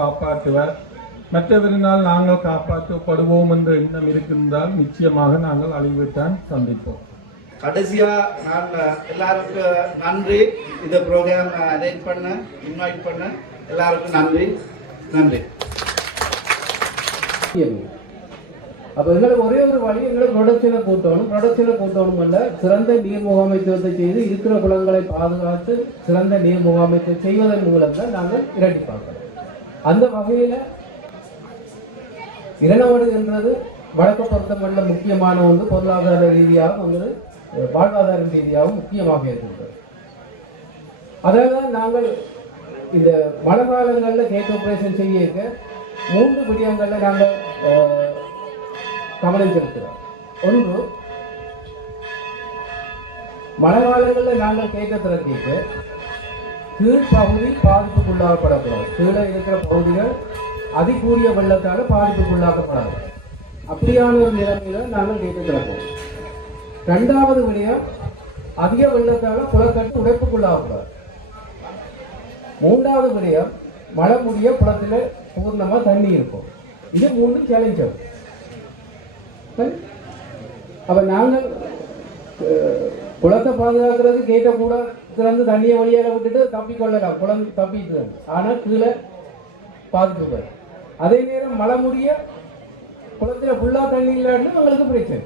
காப்பாற்றுவார். மற்றவரினால் நாங்கள் காப்பாற்றப்படுவோம் என்ற எண்ணம் இருக்கின்றால் நிச்சயமாக நாங்கள் அழிவைத்தான் சந்திப்போம். கடைசியா நான் எல்லாருக்கும் நன்றி. இந்த ப்ரோக்ராம் அரேஞ்ச் பண்ண இன்வைட் பண்ண எல்லாருக்கும் நன்றி. அப்போ எங்களுக்கு ஒரே ஒரு வழி, எங்களுக்கு ப்ரொடக்ஷனை கூட்டணும் அல்ல, சிறந்த நீர் முகாமைத்துவத்தை செய்து இருக்கிற குளங்களை பாதுகாத்து சிறந்த நீர் முகாமைத்துவம் செய்வதன் மூலம் தான் நாங்கள் இரட்டி பார்க்கிறோம். அந்த வகையில் இரணவடு என்றது வழக்க பொருத்தமல்ல முக்கியமான ஒன்று, பொருளாதார ரீதியாகவும் வந்து வாழ்வாதார ரீதியாகவும் முக்கியமாக இருக்கின்றது. அதாவது நாங்கள் இந்த மழை காலங்களில் கேட் ஆபரேஷன் செய்ய 3 விடயங்களில் நாங்கள் கவனம் செலுத்துகிறோம். ஒன்று, மழை காலங்களில் நாங்கள் கேட்ட திறக்கிட்டு கீழ்ப்பகுதி பாதிப்புக்குள்ளாகப்படக்கூடாது. கீழே இருக்கிற பகுதிகள் அதிகூடிய வெள்ளத்தால் பாதிப்புக்குள்ளாக்கப்படாது. அப்படியான ஒரு நிலைமையில நாங்கள் கேட்டு திறப்போம். 2வது விடயம், அதிக வெள்ளத்தால் குளக்கட்டு உடைப்புக்குள்ளாகக்கூடாது. 3வது விடயம், மழை முடிய குளத்தில் பூர்ணமாக தண்ணி இருக்கும். இது 3 சேலஞ்ச் ஆகும். அப்போ நாங்கள் குளத்தை பாதுகாக்கிறது கேட்ட கூட திறந்து தண்ணியை வழியாக விட்டுட்டு தப்பிக்கொள்ளலாம், குளம் தப்பிட்டு. ஆனால் கீழே பாதிப்பு. அதே நேரம் மழை முடிய குளத்தில் ஃபுல்லாக தண்ணி இல்லாட்டிலும் எங்களுக்கு பிரச்சனை.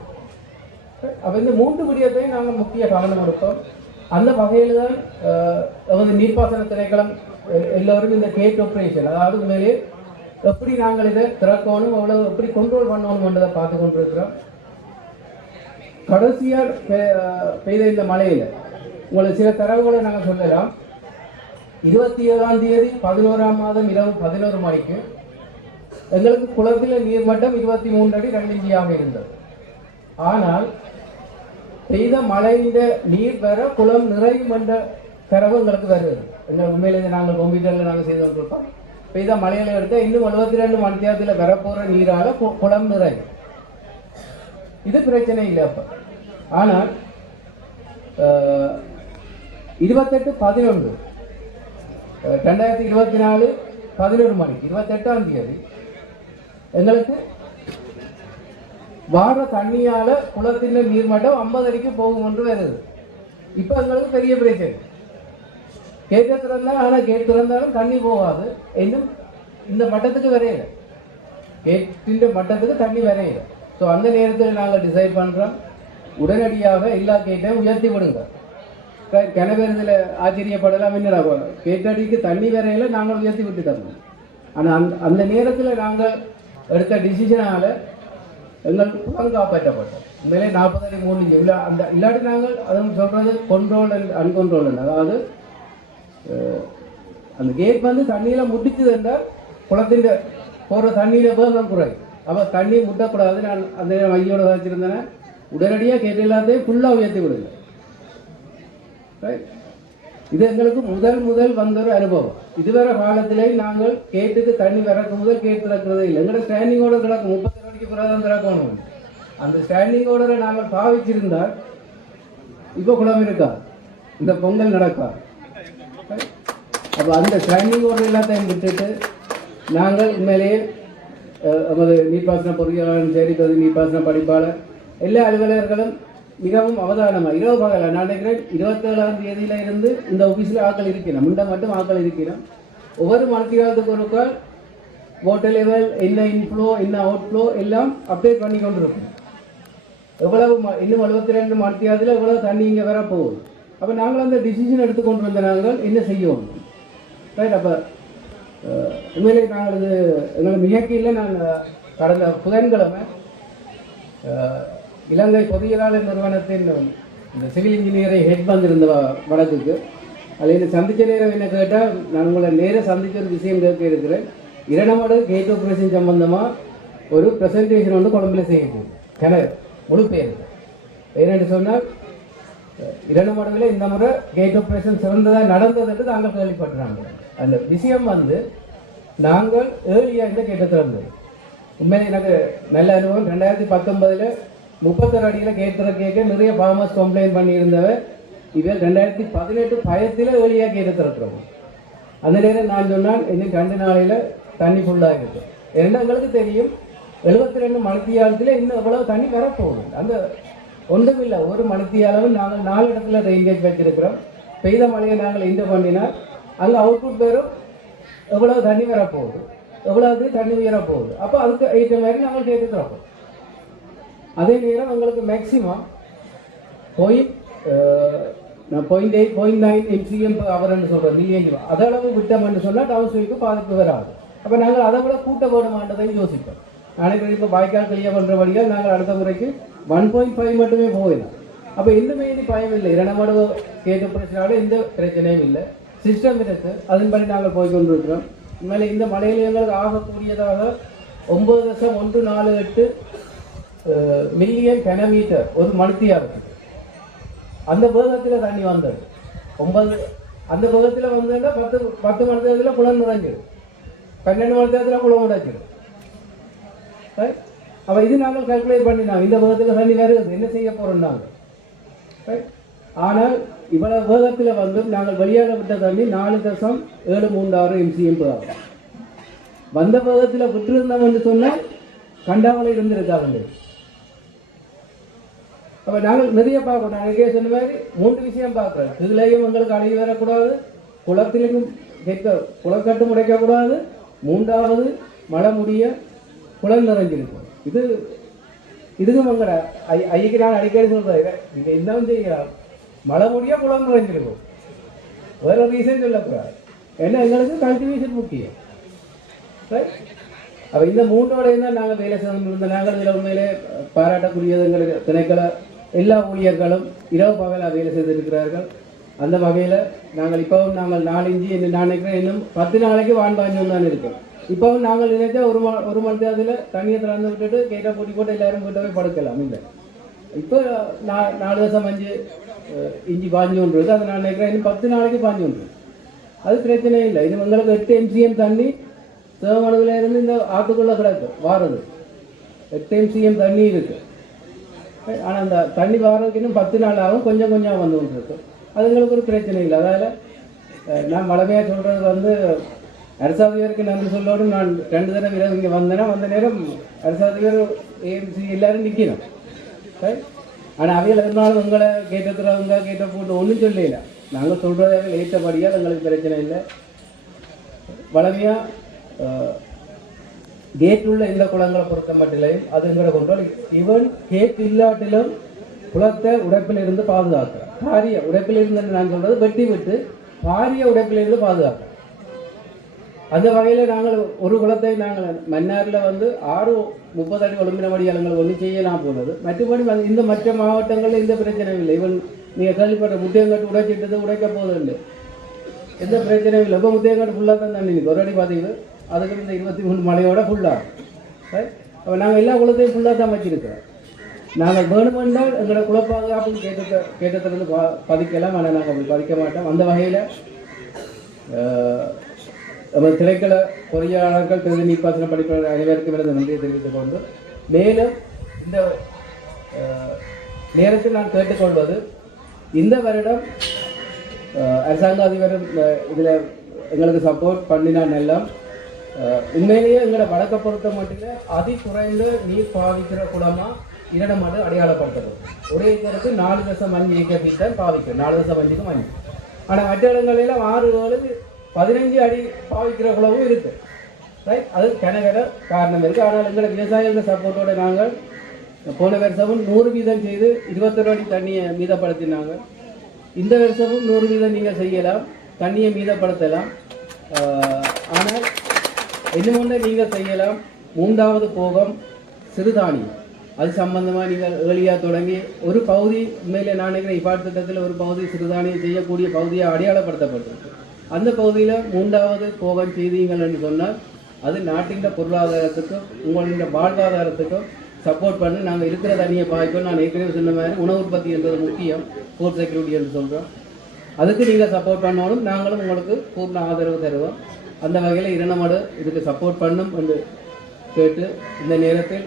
அப்போ இந்த 3 விடயத்தையும் நாங்கள் முக்கிய கவனம் எடுப்போம். அந்த வகையில் தான் நமது நீர்ப்பாசன திணைக்களம் எல்லோரும் இந்த கேட் ஆப்ரேஷன், அதாவது உண்மையிலே எப்படி நாங்கள் இதை திறக்கணும், அவ்வளோ எப்படி கண்ட்ரோல் பண்ணணும் என்றதை பார்த்து கொண்டிருக்கிறோம். கடைசியாக பெய்த இந்த மழையில் உங்களுக்கு சில தரவுகளை நாங்கள் சொல்லலாம். 27ஆம் தேதி 11ஆம் மாதம் இரவு 11 மணிக்கு எங்களுக்கு குளத்தில் நீர்மட்டம் 23 அடி 2 இன்ச்சியாக இருந்தது. ஆனால் பெய்த மழையின் நீர் பெற குளம் நிறையும் என்ற தரவு எங்களுக்கு வருது. எங்கள் உண்மையிலேயே நாங்கள் கம்ப்யூட்டரில் நாங்கள் செய்து கொண்டிருக்கோம். பெய்த மழையில எடுத்த இன்னும் 72 மணி நேரத்தில் வரப்போகிற நீரால் குளம் நிறையும். இது பிரச்சனை இல்லை. அப்போ ஆனால் 28/11 2024 11 மணிக்கு 28ஆம் தேதி எங்களுக்கு வார தண்ணியால குளத்தின் நீர்மட்டம் 50 அடிக்கு போகும் என்று வருது. இப்போ எங்களுக்கு பெரிய பிரச்சனை. கேட்ட திறந்தால், ஆனால் கேட் திறந்தாலும் தண்ணி போகாது. இன்னும் இந்த மட்டத்துக்கு வரையில, கேட்டின் மட்டத்துக்கு தண்ணி வரையில. ஸோ அந்த நேரத்தில் நாங்கள் டிசைட் பண்ணுறோம், உடனடியாக எல்லா கேட்டையும் உயர்த்தி விடுங்க. கிணவரத்தில் ஆச்சரியப்படலாம், என்னடா கேட்டடிக்கு தண்ணி வரையில நாங்கள் உயர்த்தி விட்டு தரணும். ஆனால் அந்த நேரத்தில் நாங்கள் எடுத்த டிசிஷனால் எங்கள் குளம் காப்பாற்றப்பட்டோம். உண்மையிலே 40 அடி 3 இன்ச்சு இல்லை. அந்த இல்லாட்டி நாங்கள் அதுவும் சொல்கிறது கண்ட்ரோல் அண்ட் அன்கண்ட்ரோல். அதாவது அந்த கேட் வந்து தண்ணியில் முட்டிச்சது என்றால் குளத்தின் போகிற தண்ணியில் வேகம் குறையும். அப்போ தண்ணி முட்டக்கூடாது. நான் அந்த மையோட வச்சிருந்தேன், உடனடியாக கேட் எல்லாத்தையும் ஃபுல்லாக உயர்த்தி விடுங்க. ரைட், இது எங்களுக்கு முதல் வந்த ஒரு அனுபவம். இதுவரை காலத்திலே நாங்கள் கேட்டுக்கு தண்ணி வரக்கு முதல் கேட் திறக்கிறதே இல்லை. எங்களோட ஸ்டாண்டிங் ஆர்டர் கிடக்கும், 30 மணிக்கு பிறகு திறக்கணும். அந்த ஸ்டாண்டிங் ஆர்டரை நாங்கள் பாவிச்சிருந்தால் இப்போ குளம் இருக்காது, இந்த பொங்கல் நடக்காது. அப்போ அந்த ஸ்டாண்டிங் ஆர்டர் எல்லாத்தையும் விட்டுட்டு நாங்கள் உண்மையிலேயே நமது நீர்ப்பாசன பொறியாளரும் சரி, நீர்ப்பாசன படிப்பாளர் எல்லா அலுவலர்களும் மிகவும் அவதானமாக இரவு பகல, நான் நினைக்கிறேன் 27ஆம் தேதியில இருந்து இந்த ஆஃபீஸில் ஆக்கள் இருக்கிறோம். முண்டை மட்டும் ஆக்கள் இருக்கிறோம். ஒவ்வொரு மணிக்காலத்துக்கு ஒரு கால் வாட்டர் லெவல் என்ன இன்ஃப்ளோ என்ன அவுட்ஃப்ளோ எல்லாம் அப்டேட் பண்ணி கொண்டு இருக்கும். எவ்வளவு இன்னும் 72 மணிக்காலத்தில் எவ்வளவு தண்ணி இங்கே வர போகுது. அப்போ நாங்கள் அந்த டிசிஷன் எடுத்துக்கொண்டு வந்த நாங்கள் என்ன செய்யணும். ரைட், அப்போ உண்மையிலே நாங்கள் இது எங்களை மிகக்கையில் நாங்கள் கடந்த புதன்கிழமை இலங்கை பொறியியலாளர் நிறுவனத்தின் இந்த சிவில் இன்ஜினியரை ஹெட் வந்திருந்த வடக்குக்கு. அதில் என்ன சந்தித்த நேரம் என்ன கேட்டால், நான் உங்களை நேராக சந்தித்த ஒரு விஷயம் கேட்க இருக்கிறேன். இரணமடு கேட் ஆப்ரேஷன் சம்பந்தமாக ஒரு ப்ரெசன்டேஷன் வந்து கொழம்பில் செய்யுது. முழு பேர் ஏன்னு சொன்னால், இரணமடுவில் இந்த முறை கேட் ஆப்ரேஷன் சிறந்ததாக நடந்தது என்று நாங்கள் கேள்விப்பட்டுறாங்க. அந்த விஷயம் வந்து நாங்கள் ஏர்லியாக இந்த கேட்டை திறந்தது. உண்மையிலே எனக்கு நல்ல அனுபவம். 2019 31 அடியில் கேட்க நிறைய ஃபார்மர்ஸ் கம்ப்ளைண்ட் பண்ணியிருந்தவ. இவள் 2018 பயத்தில் ஏர்லியாக கேட்டு திறக்கிறோம். அந்த நேரம் நான் சொன்னால் இன்னும் 2 நாளையில் தண்ணி ஃபுல்லாக இருக்கு. ஏன்னா எங்களுக்கு தெரியும் 72 மணித்தியாலத்தில் இன்னும் எவ்வளவு தண்ணி வரப்போகுது. அந்த ஒன்றுமில்லை, ஒரு மணித்தியாலவு நாங்கள் 4 இடத்துல ரெயின்கேஜ் வச்சிருக்கிறோம். பெய்த மழையை நாங்கள் இந்த பண்ணினால் அங்கே அவுட்புட் பேரும் எவ்வளவு தண்ணி வரப்போகுது, எவ்வளவு தண்ணி உயரப்போகுது. அப்போ அதுக்கு ஏற்ற மாதிரி நாங்கள் கேட்டுக்கிறோம். அதே நேரம் எங்களுக்கு மேக்சிமம் 0.8 0.9 MCM அவர்னு சொல்கிறோம் நீங்க அதளவு விட்டோம்னு சொன்னால் டவுன்ஸ்விக்கு பாதிப்பு வராது. அப்போ நாங்கள் அதை விட கூட்ட வேணுமான்றதையும் யோசிப்போம். நாளைக்கு இப்போ வாய்க்கால் கிளியர் பண்ணுற வழியாக நாங்கள் அடுத்த முறைக்கு 1.5 மட்டுமே போயிடலாம். அப்போ எதுவுமே பயம் இல்லை. 2 மடங்கு கேட்டு பிரச்சனால எந்த பிரச்சனையும் இல்லை. சிஸ்டம் இருக்கு, அதன்படி நாங்கள் போய் கொண்டிருக்கிறோம். உண்மையிலே இந்த மழையில் எங்களுக்கு ஆகக்கூடியதாக 9.148 மில்லியன் கனமீட்டர் ஒரு மணித்தியாலத்துக்கு அந்த வேகத்தில் தண்ணி வந்தது. 9 அந்த வேகத்தில் வந்ததுன்னா 10 மணித்தியாலத்தில் குளம் நிறைஞ்சிடும், 12 மணித்தியாலத்தில் குளம் உடைச்சிடும். அப்போ இது நாங்கள் கால்குலேட் பண்ணினோம். இந்த வேகத்தில் தண்ணி வருது, என்ன செய்ய போகிறோம் நாங்கள். ஆனால் இவ்வளவு வேகத்தில் வந்து நாங்கள் வெளியாக விட்ட தண்ணி 4.736 MCM ஆகும். வந்த வேகத்தில் விட்டுருந்தோம் என்று சொன்னால் கண்டாமலை இருந்திருக்காங்க. அப்போ நாங்கள் நிறைய பார்க்கணும். நான் சொன்ன மாதிரி 3 விஷயம் பார்க்குறோம். இதுலேயும் எங்களுக்கு அழுகி வரக்கூடாது, குளத்திலையும் குளக்கட்டும் உடைக்கக்கூடாது, 3வது மழை முடிய குளம் நிறைஞ்சிருக்கும். இதுக்கும் எங்களை ஐயக்கு நான் அடிக்கடி சொல்கிறேன், நீங்கள் இன்னும் செய்யலாம், மழை முடிய குளம் நிறைஞ்சிருக்கும். வேறு ரீசன் சொல்லக்கூடாது. ஏன்னா எங்களுக்கு கல்டிவேஷன் முக்கியம். அப்போ இந்த 3ஓடையும் தான் நாங்கள் வேலை செய்து நாங்கள் இதில் உண்மையிலே பாராட்டக்கூடியது. எங்களுக்கு திணைக்கள எல்லா ஊழியர்களும் இரவு பகலாக வேலை செய்திருக்கிறார்கள். அந்த வகையில் நாங்கள் இப்போவும் நாங்கள் 4 இஞ்சி என்று நான் நினைக்கிறேன், இன்னும் 10 நாளைக்கு வான்பாஞ்சம் தான் இருக்கும். இப்போவும் நாங்கள் நினைச்சா ஒரு மணி நேரத்தில் தண்ணியை திறந்து விட்டுட்டு கேட்டை பூட்டி போட்டு எல்லாரும் வீட்டை போய் படுக்கலாம். இல்லை, இப்போ 4.5 இஞ்சி பாஞ்சு ஒன்று இருக்குது. அதை நான் நினைக்கிறேன் இன்னும் 10 நாளைக்கு பாஞ்சு ஒன்று. அது பிரச்சனை இல்லை. இது உங்களுக்கு 8 MCM தண்ணி சிவமடுவில் இருந்து இந்த ஆற்றுக்குள்ளே கிடக்கு வாரது. 8 MCM தண்ணி இருக்குது. ஆனால் அந்த தண்ணி வாரதுக்கு இன்னும் 10 நாள் ஆகும். கொஞ்சம் கொஞ்சம் வந்து கொண்டு இருக்கு. அது எங்களுக்கு ஒரு பிரச்சனை இல்லை. அதால் நான் வளமையாக சொல்கிறது வந்து அரசாதிபருக்கு நன்றி சொல்லோடு நான் 2 தடவை இரவு இங்கே வந்தேன்னா வந்த நேரம் அரசாதிபர் AMC எல்லோரும் நிற்கணும். ஆனால் அவையில் இருந்தாலும் உங்களை கேட்டதுறவங்க கேட்ட போட்டு ஒன்றும் சொல்லல. நாங்கள் சொல்கிறத ஏற்றபடியால் எங்களுக்கு பிரச்சனை இல்லை. வளமையாக கேட் உள்ள இந்த குளங்களை பொறுத்த மட்டிலையும் அதுங்கிற கொண்டால் ஈவன் கேட் இல்லாட்டிலும் குளத்தை உடைப்பில் இருந்து பாதுகாக்கிறோம். பாரிய உடைப்பில் இருந்து நான் சொல்கிறது வெட்டி விட்டு பாரிய உடைப்பில் இருந்து பாதுகாக்கிறோம். அந்த வகையில் நாங்கள் ஒரு குளத்தை நாங்கள் மன்னாரில் வந்து 630 அடி ஒழுங்கின வடியாளங்கள் ஒன்று செய்யலாம் போனது. மற்றபடி இந்த மற்ற மாவட்டங்களில் இந்த பிரச்சனை இல்லை. ஈவன் நீங்கள் கேள்விப்பட்ட முத்தியங்காட்டு உடைச்சிட்டது உடைக்க போவதில்லை, எந்த பிரச்சனையும் இல்லை. இப்போ முத்தியங்காட்டு ஃபுல்லாக தான் தண்ணி ஒரு அடி பார்த்தீங்கன்னா அதுக்கு இந்த 23 மழையோட ஃபுல்லாக. அப்போ நாங்கள் எல்லா குளத்தையும் ஃபுல்லாக தான் வச்சுருக்கிறோம். நாங்கள் வேணுமென்றால் எங்களோட குல பாதுகாப்புன்னு கேட்டத்திலிருந்து பதிக்கலாம். ஆனால் நாங்கள் அப்படி பதிக்க மாட்டோம். அந்த வகையில் நம்ம திணைக்கள பொறியாளர்கள் பிரதி நீர்ப்பாசன படிப்பாளர் அனைவருக்கும் எனது நன்றியை தெரிவித்துக் கொண்டு மேலும் இந்த நேரத்தில் நான் கேட்டுக்கொள்வது, இந்த வருடம் அரசாங்க அதிபரும் இதில் எங்களுக்கு சப்போர்ட் பண்ணினான் எல்லாம். உண்மையிலேயே எங்களோட வடக்க பொறுத்த மட்டும் அதி குறைந்த நீர் பாவிக்கிற குளமாக இரண்டமாடு அடையாளப்படுத்தப்படும். ஒரே ஏக்கருக்கு 4.5 ஏக்கர் ஃபீட் தான் பாவிக்கிறோம், 4.5க்கு மணி. ஆனால் மற்ற இடங்களில் 6 15 அடி பாவிக்கிற குளமும் இருக்குது. ரைட், அது கனகர காரணம் இருக்குது. ஆனால் எங்களோட விவசாயிகள் சப்போர்ட்டோடு நாங்கள் போன வருஷமும் 100% செய்து 21 அடி தண்ணியை மீதப்படுத்தினாங்க. இந்த வருஷமும் 100% நீங்கள் செய்யலாம், தண்ணியை மீதப்படுத்தலாம். ஆனால் இன்னும் ஒன்றை நீங்கள் செய்யலாம். 3வது போகம் சிறுதானியம், அது சம்பந்தமாக நீங்கள் ஏர்லியாக தொடங்கி ஒரு பகுதி உண்மையிலே நான் நினைக்கிறேன் இப்பாட்டு திட்டத்தில் ஒரு பகுதி சிறுதானியம் செய்யக்கூடிய பகுதியாக அடையாளப்படுத்தப்பட்டிருக்கு. அந்த பகுதியில் 3வது போகம் செய்தீங்கள் என்று சொன்னால் அது நாட்டின் பொருளாதாரத்துக்கும் உங்களுடைய வாழ்வாதாரத்துக்கும் சப்போர்ட் பண்ணி நாங்கள் இருக்கிற தண்ணியை பாய்க்கணும். நான் ஏற்கனவே சொன்ன மாதிரி உணவு உற்பத்தி என்பது முக்கியம், ஃபுட் செக்யூரிட்டி என்று சொல்கிறோம். அதுக்கு நீங்கள் சப்போர்ட் பண்ணணும், நாங்களும் உங்களுக்கு பூர்ண ஆதரவு தருவோம். அந்த வகையில் இரண்டமாடு இதுக்கு சப்போர்ட் பண்ணும் என்று கேட்டு இந்த நேரத்தில்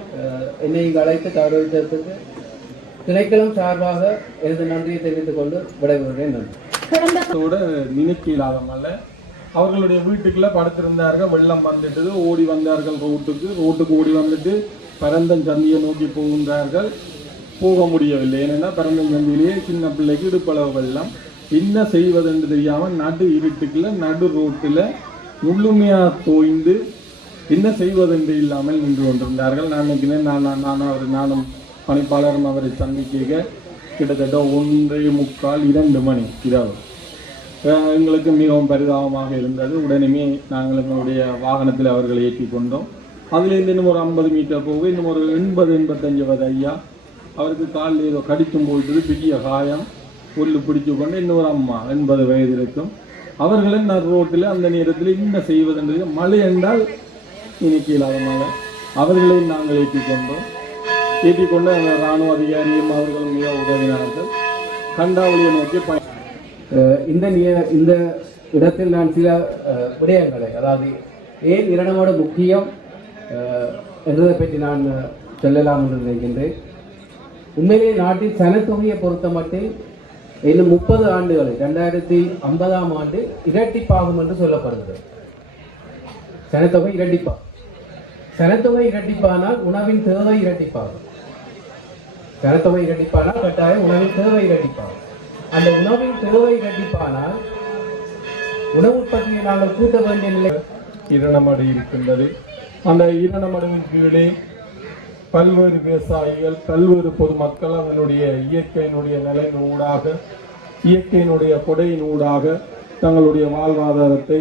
என்னை இங்கு அழைத்து கௌரவித்ததற்கு திணைக்களம் சார்பாக எனது நன்றியை தெரிவித்துக் கொண்டு விடைபெறுகிறேன். நன்றி. நினைக்க இல்லாத மழை அவர்களுடைய வீட்டுக்குள்ள படுத்திருந்தார்கள். வெள்ளம் வந்துட்டது, ஓடி வந்தார்கள் ரோட்டுக்கு ஓடி வந்துட்டு பரந்தன் சந்தியை நோக்கி போகின்றார்கள். போக முடியவில்லை. ஏனென்னா பரந்தன் சந்தியிலேயே சின்ன பிள்ளைக்கு இடுப்பளவு வெள்ளம். என்ன செய்வதென்று தெரியாமல் நடு இருட்டுக்குள்ள நடு ரோட்டில் முழுமையாக தோய்ந்து என்ன செய்வதென்று இல்லாமல் நின்று கொண்டிருந்தார்கள். நான் நினைக்கிறேன் நானும் பணிப்பாளரும் அவரை சந்திக்க கிட்டத்தட்ட 1:45 மணி இரவு. எங்களுக்கு மிகவும் பரிதாபமாக இருந்தது. உடனே நாங்கள் எங்களுடைய வாகனத்தில் அவர்களை ஏற்றி கொண்டோம். அதுலேருந்து இன்னும் ஒரு 50 மீட்டர் போக இன்னும் ஒரு 80-85 வயது ஐயா, அவருக்கு காலில் ஏதோ கடிக்கும் போயிட்டு பெரிய காயம், புல்லு பிடிச்சு கொண்டு இன்னொரு அம்மா 80 வயது இருக்கும். அவர்களும் நடு ரோட்டில் அந்த நேரத்தில் என்ன செய்வதென்று மழை என்றால் இன்னைக்கு இல்லாத மழை. அவர்களையும் நாங்கள் ஏற்றிக்கொண்டு அந்த இராணுவ அதிகாரியும் அவர்களும் மிக உதவினார்கள். கண்டாவளியை நோக்கி இந்த இடத்தில் நான் சில விடயங்களை, அதாவது ஏன் இரணமோடு முக்கியம் என்றதை பற்றி நான் சொல்லலாம் என்று நினைக்கின்றேன். உண்மையிலே நாட்டில் சனத்தொகையை பொறுத்த மட்டும் இன்னும் 30 ஆண்டுகள் 2050ஆம் ஆண்டு இரட்டிப்பாகும் என்று சொல்லப்படுகிறது. சனத்தொகை இரட்டிப்பாகும். சனத்தொகை இரட்டிப்பானால் உணவின் தேவை இரட்டிப்பாகும். சனத்தொகை இரட்டிப்பானால் கட்டாயம் உணவின் தேவை இரட்டிப்பாகும். அந்த உணவின் தேவை இரட்டிப்பானால் உணவு உற்பத்தியை நாங்கள் கூட்ட வேண்டிய நிலை இரணமடை இருக்கின்றது. அந்த இரணமடைவின் கீழே பல்வேறு விவசாயிகள், பல்வேறு பொதுமக்கள் அதனுடைய இயற்கையினுடைய நிலையினூடாக, இயற்கையினுடைய கொடையினூடாக தங்களுடைய வாழ்வாதாரத்தை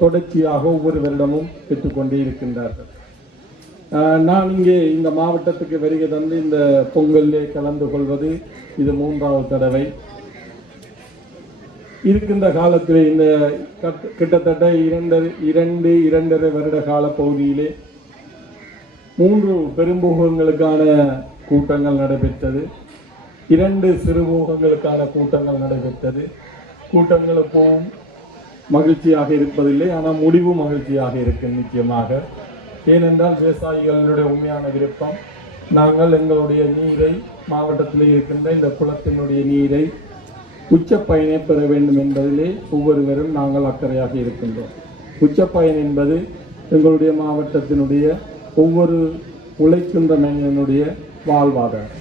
தொடர்ச்சியாக ஒவ்வொரு வருடமும் பெற்றுக்கொண்டே இருக்கின்றார்கள். நான் இங்கே இந்த மாவட்டத்துக்கு வருகை தந்து இந்த பொங்கலிலே கலந்து கொள்வது இது 3வது தடவை. இருக்கின்ற காலத்தில் இந்த கிட்டத்தட்ட 2.5 வருட கால பகுதியிலே 3 பெரும்போகங்களுக்கான கூட்டங்கள் நடைபெற்றது. 2 சிறுபோகங்களுக்கான கூட்டங்கள் நடைபெற்றது. கூட்டங்கள் எப்பவும் மகிழ்ச்சியாக இருப்பதில்லை, ஆனால் முடிவு மகிழ்ச்சியாக இருக்கும் நிச்சயமாக. ஏனென்றால் விவசாயிகளுடைய உண்மையான விருப்பம் நாங்கள் எங்களுடைய நீரை, மாவட்டத்தில் இருக்கின்ற இந்த குளத்தினுடைய நீரை உச்சப்பயனை பெற வேண்டும் என்பதிலே ஒவ்வொருவரும் நாங்கள் அக்கறையாக இருக்கின்றோம். உச்சப்பயன் என்பது எங்களுடைய மாவட்டத்தினுடைய ஒவ்வொரு உழைக்கின்ற மனிதனுடைய வாழ்வாதாரம்.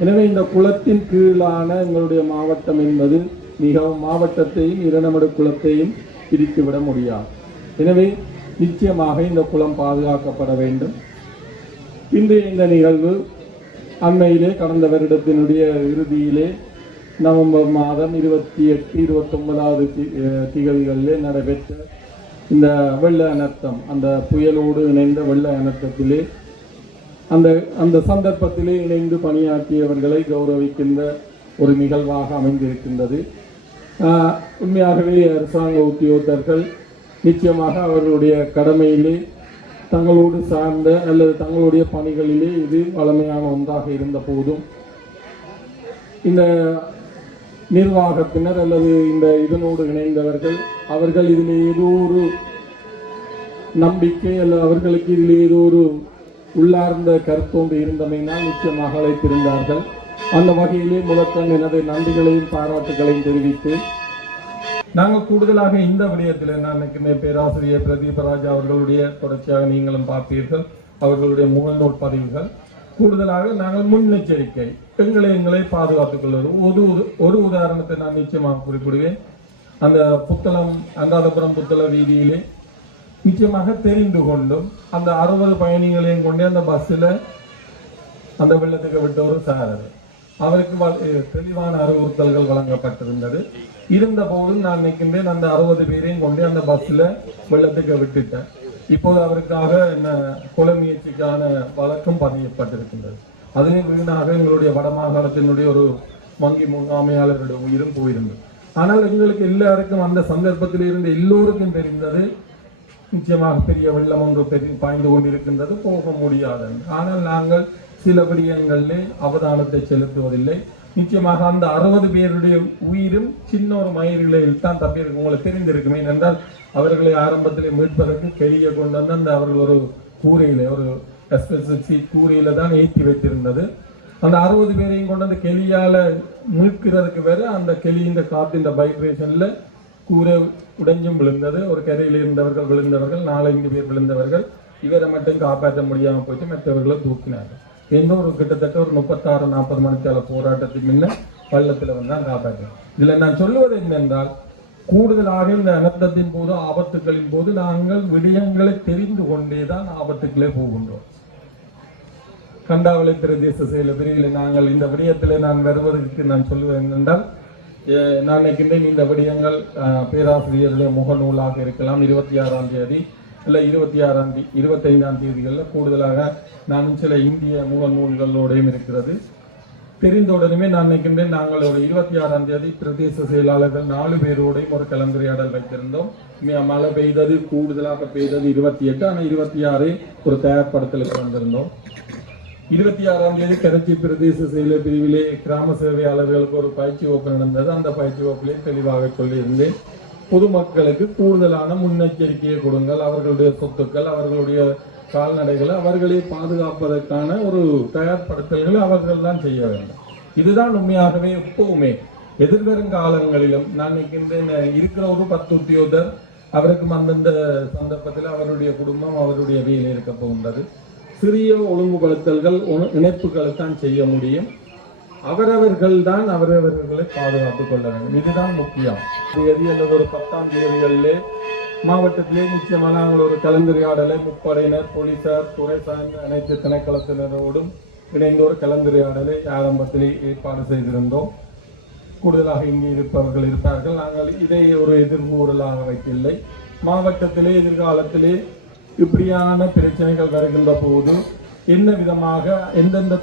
எனவே இந்த குளத்தின் கீழான எங்களுடைய மாவட்டம் என்பது மிகவும் மாவட்டத்தையும் இரணமடு குளத்தையும் பிரித்துவிட முடியாது. எனவே நிச்சயமாக இந்த குளம் பாதுகாக்கப்பட வேண்டும். இன்றைய இந்த நிகழ்வு அண்மையிலே கடந்த வருடத்தினுடைய இறுதியிலே நவம்பர் மாதம் 28, 29வது திகதிகளிலே நடைபெற்ற இந்த வெள்ள அனர்த்தம், அந்த புயலோடு இணைந்த வெள்ள அனர்த்தத்திலே அந்த சந்தர்ப்பத்திலே இணைந்து பணியாற்றியவர்களை கௌரவிக்கின்ற ஒரு நிகழ்வாக அமைந்திருக்கின்றது. உண்மையாகவே அரசாங்க உத்தியோகத்தர்கள் நிச்சயமாக அவர்களுடைய கடமையிலே தங்களோடு சார்ந்த அல்லது தங்களுடைய பணிகளிலே இது வளமையான ஒன்றாக இருந்த போதும் இந்த நிர்வாகத்தினர் அல்லது இந்த இதனோடு இணைந்தவர்கள் அவர்கள் இதில் ஏதோ ஒரு நம்பிக்கை அல்லது அவர்களுக்கு இதில் ஏதோ ஒரு உள்ளார்ந்த கருத்தோடு இருந்தமையினால் நிச்சயமாக அழைத்திருந்தார்கள். அந்த வகையிலே முதற்கண் எனது நன்றிகளையும் பாராட்டுகளையும் தெரிவித்து நாங்கள் கூடுதலாக இந்த விடயத்தில் நான் நினைக்கிறேன் பேராசிரியர் பிரதீபராஜ் அவர்களுடைய தொடர்ச்சியாக நீங்களும் பார்ப்பீர்கள் அவர்களுடைய முகநூல் பதிவுகள். கூடுதலாக நாங்கள் முன்னெச்சரிக்கை எங்களை பாதுகாத்துக் கொள்வது ஒரு உதாரணத்தை நான் நிச்சயமாக குறிப்பிடுவேன். அந்த புத்தளம் அந்தாதபுரம் புத்தள வீதியிலே நிச்சயமாக தெரிந்து கொண்டும் அந்த 60 பயணிகளையும் கொண்டே அந்த பஸ்ஸில் அந்த வெள்ளத்துக்கு விட்டவரும் சாரது அவருக்கு தெளிவான அறிவுறுத்தல்கள் வழங்கப்பட்டிருந்தது. இருந்த போதும் நான் நினைக்கின்றேன் அந்த 60 பேரையும் கொண்டே அந்த பஸ்ஸில் வெள்ளத்துக்கு விட்டுட்டேன். இப்போது அவருக்காக என்ன கொலை முயற்சிக்கான வழக்கம் பதியப்பட்டிருக்கின்றது. அதிலே வீணாக எங்களுடைய வடமாகாணத்தினுடைய ஒரு வங்கி முகாமையாளருடைய உயிரும் போயிருந்தது. ஆனால் எங்களுக்கு எல்லாருக்கும் அந்த சந்தர்ப்பத்தில் இருந்து எல்லோருக்கும் தெரிந்தது நிச்சயமாக பெரிய வெள்ளம் ஒன்று பாய்ந்து கொண்டிருக்கின்றது, போக முடியாது. ஆனால் நாங்கள் சில விடயங்களிலே அவதானத்தை செலுத்துவதில்லை. நிச்சயமாக அந்த 60 பேருடைய உயிரும் சின்ன ஒரு மயிரிழையில் தான் தப்பியிருக்கு. உங்களுக்கு தெரிந்திருக்குமே என்றால் அவர்களை ஆரம்பத்திலே மீட்பதற்கு கெளியை கொண்டு வந்து அந்த அவர்கள் ஒரு கூரையில ஒரு எஸ்பெசிசி கூரையில தான் ஏற்றி வைத்திருந்தது. அந்த 60 பேரையும் கொண்டு அந்த கெளியால மீட்கிறதுக்கு வேற அந்த கெளி இந்த காற்றின் வைப்ரேஷன்ல கூரை உடைஞ்சும் விழுந்தது. ஒரு கரையில் இருந்தவர்கள் விழுந்தவர்கள் 4-5 பேர் விழுந்தவர்கள். இவரை மட்டும் காப்பாற்ற முடியாமல் போயிட்டு மற்றவர்களை தூக்கினார்கள். எந்த ஒரு கிட்டத்தட்ட ஒரு 36-40 மணிக்கால போராட்டத்துக்கு முன்ன பள்ளத்தில் வந்து தான் காப்பாற்றேன். இதில் நான் சொல்லுவது என்னென்றால், கூடுதலாக இந்த அனர்த்தத்தின் போது, ஆபத்துக்களின் போது நாங்கள் விடயங்களை தெரிந்து கொண்டே தான் ஆபத்துக்களே போகின்றோம். கண்டாவளை பிரதேச செயல பிரிவில் நாங்கள் இந்த விடயத்தில் நான் வருவதற்கு நான் சொல்லுவேன் என்னென்றால், நான் நினைக்கின்றேன் இந்த விடயங்கள் பேராசிரியருடைய முகநூலாக இருக்கலாம். 26ஆம் தேதி இல்லை 25ஆம் தேதிகளில் கூடுதலாக நான் சில இந்திய முகநூல்களோடையும் இருக்கிறது. தெரிந்தவுடனே நான் நினைக்கின்றேன், நாங்கள் ஒரு 26ஆம் தேதி பிரதேச செயலாளர்கள் 4 பேரோடையும் ஒரு கலந்துரையாடல் வைத்திருந்தோம். மழை பெய்தது, கூடுதலாக பெய்தது 28, ஆனால் 26 ஒரு தயார்படுத்தலுக்கு வந்திருந்தோம். 26ஆம் தேதி கரைச்சி பிரதேச செயலர் பிரிவிலே கிராம சேவையாளர்களுக்கு ஒரு பயிற்சி வகுப்பு நடந்தது. அந்த பயிற்சி வகுப்பிலே தெளிவாக சொல்லியிருந்தேன், பொதுமக்களுக்கு கூடுதலான முன்னெச்சரிக்கையை கொடுங்கள். அவர்களுடைய சொத்துக்கள், அவர்களுடைய கால்நடைகளை அவர்களே பாதுகாப்பதற்கான ஒரு தயார்படுத்தல்களை அவர்கள் தான் செய்ய வேண்டும். இதுதான் உண்மையாகவே எப்பவுமே எதிர்வரும் காலங்களிலும் நான் நினைக்கின்றேன், இருக்கிற ஒரு 10 உத்தியோகர் அவருக்கும் அந்தந்த சந்தர்ப்பத்தில் அவருடைய குடும்பம், அவருடைய வேலை இருக்க போகின்றது. சிறிய ஒழுங்குபடுத்தல்கள், இணைப்புகளை தான் செய்ய முடியும். அவரவர்கள் தான் அவரவர்களை பாதுகாத்துக் கொள்ள வேண்டும். இதுதான் முக்கியம். தேதி அல்லது ஒரு 10ஆம் தேதிகளிலே மாவட்டத்திலே நிச்சயமாக நாங்கள் ஒரு கலந்துரையாடலை முப்படையினர், போலீசார், துறை சார்ந்த அனைத்து திணைக்களத்தினரோடும் இணைந்து ஒரு கலந்துரையாடலை ஆரம்பத்திலே ஏற்பாடு செய்திருந்தோம். கூடுதலாக இங்கே இருப்பவர்கள் இருப்பார்கள். நாங்கள் இதை ஒரு எதிர்கூறலாக வைக்கவில்லை. மாவட்டத்திலே எதிர்காலத்திலே இப்படியான பிரச்சனைகள் வருகின்ற போது என்ன விதமாக எந்தெந்த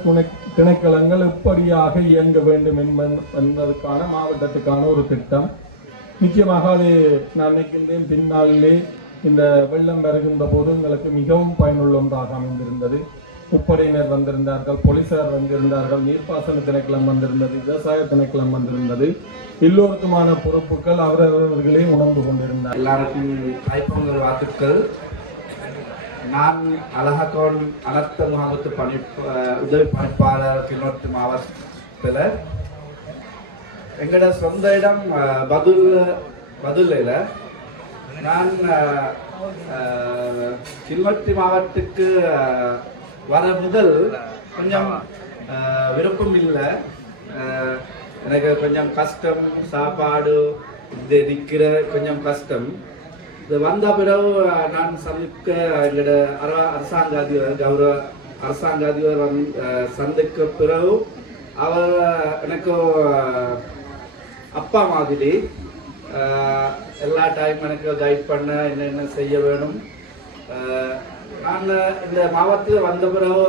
திணைக்களங்கள் எப்படியாக இயங்க வேண்டும் என்பதற்கான மாவட்டத்துக்கான ஒரு திட்டம் நிச்சயமாக அது நான் நினைக்கின்றேன். பின்னாளிலே இந்த வெள்ளம் வருகின்ற போது எங்களுக்கு மிகவும் பயனுள்ள ஒன்றாக அமைந்திருந்தது. முப்படையினர் வந்திருந்தார்கள், போலீசார் வந்திருந்தார்கள், நீர்ப்பாசன திணைக்களம் வந்திருந்தது, விவசாய திணைக்களம் வந்திருந்தது. எல்லோருக்குமான பொறுப்புகள் அவரவர்களே உணர்ந்து கொண்டிருந்தார். எல்லாருக்கும் தைப்பொங்கல் வாழ்த்துக்கள். நான் அழகக்கோன் அனர்த்த முகாமத்து உதவி பணிப்பாளர் கிளிநொச்சி மாவட்டத்தில். எங்களோட சொந்த இடம் பதுளையில். நான் கிளிநொச்சி மாவட்டத்துக்கு வர முதல் கொஞ்சம் விருப்பம் இல்லை. எனக்கு கொஞ்சம் கஷ்டம், சாப்பாடு இது நிற்கிற கொஞ்சம் கஷ்டம். இது வந்த பிறகு நான் சந்திக்க எங்களோட அரசாங்க அதிபர், கௌரவ அரசாங்க அதிபர் சந்திக்க பிறகு அவர் எனக்கு அப்பா மாதிரி எல்லா டைம் எனக்கு கைட் பண்ண என்னென்ன செய்ய வேணும். நான் இந்த மாவட்டத்தில் வந்த பிறகு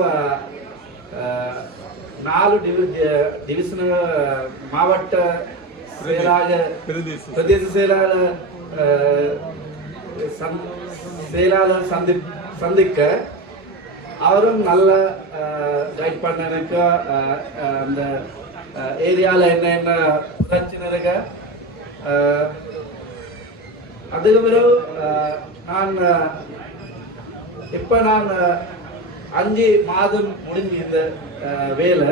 4 டிவிஷனல் மாவட்ட செயலாளர், பிரதேச செயலாளர் சந்திக்க அவரும் நல்ல கைட் பண்ண எனக்கு. அந்த ஏரியாவில் என்ன பிரச்சனை இருக்க அதுக்கு பிறகு நான் இப்போ நான் 5 மாதம் முடிஞ்சு இந்த வேலை.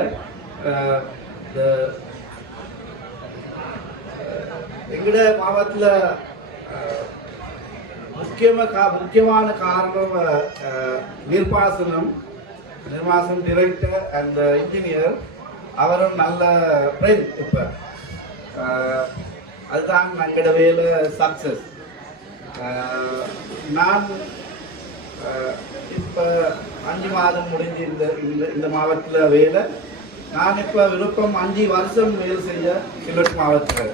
எங்கட மாவட்டத்தில் முக்கியமான காரணம் நீர்ப்பாசனம் டிரெக்டர் அண்ட் இன்ஜினியர் அவரும் நல்ல ஃப்ரெண்ட். இப்போ அதுதான் எங்களோட வேலை சக்சஸ். நான் இப்போ 5 மாதம் முடிஞ்சு இந்த மாவட்டத்தில் வேலை. நான் இப்போ விருப்பம் 5 வருஷம் வேலை செய்ய கிளிநொச்சி மாவட்டத்தில்.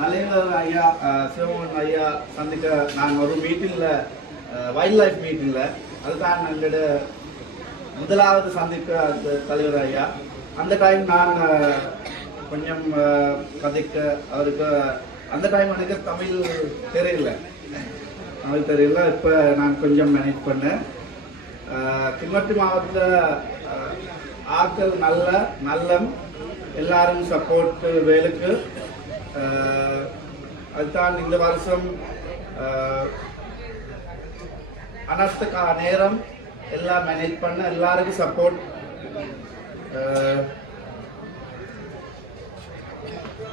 நலைவர் ஐயா, சிவமோகன் ஐயா சந்திக்க நான் ஒரு மீட்டிங்கில், வைல்ட் லைஃப் மீட்டிங்கில், அதுதான் எங்களோட முதலாவது சந்திக்க அந்த தலைவர் ஐயா. அந்த டைம் நான் கொஞ்சம் கதைக்க அவருக்கு அந்த டைம் எனக்கு தமிழ் தெரியல. இப்போ நான் கொஞ்சம் மேனேஜ் பண்ணேன். கிளிநொச்சி மாவட்டத்தில் ஆட்கள் நல்லம் எல்லாரும் சப்போர்ட் வேலுக்கு. அதுதான் இந்த வருஷம் அனர்த்த நேரம் எல்லாம் மேனேஜ் பண்ண எல்லாருக்கும் சப்போர்ட்.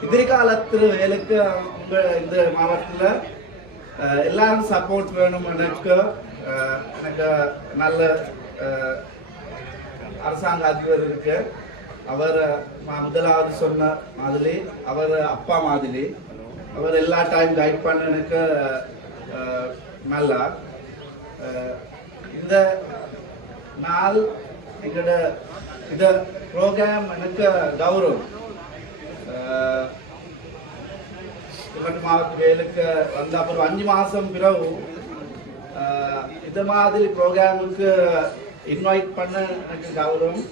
எதிர்காலத்தில் வேலைக்கு உங்கள் இந்த மாவட்டத்தில் எல்லாரும் சப்போர்ட் வேணும். எனக்கு நல்ல அரசாங்க அதிபர் இருக்கு. அவர் முதலாவது சொன்ன மாதிரி அவர் அப்பா மாதிரி அவர் எல்லா டைம் கைட் பண்ண எனக்கு நல்லா. இந்த நாள் எங்களோட இந்த ப்ரோக்ராம் எனக்கு கௌரவம். மாவட்ட வேலுக்கு வந்த அப்புறம் 5 மாதம் பிறகு இந்த மாதிரி ப்ரோக்ராமுக்கு இன்வைட் பண்ண எனக்கு கௌரவம்.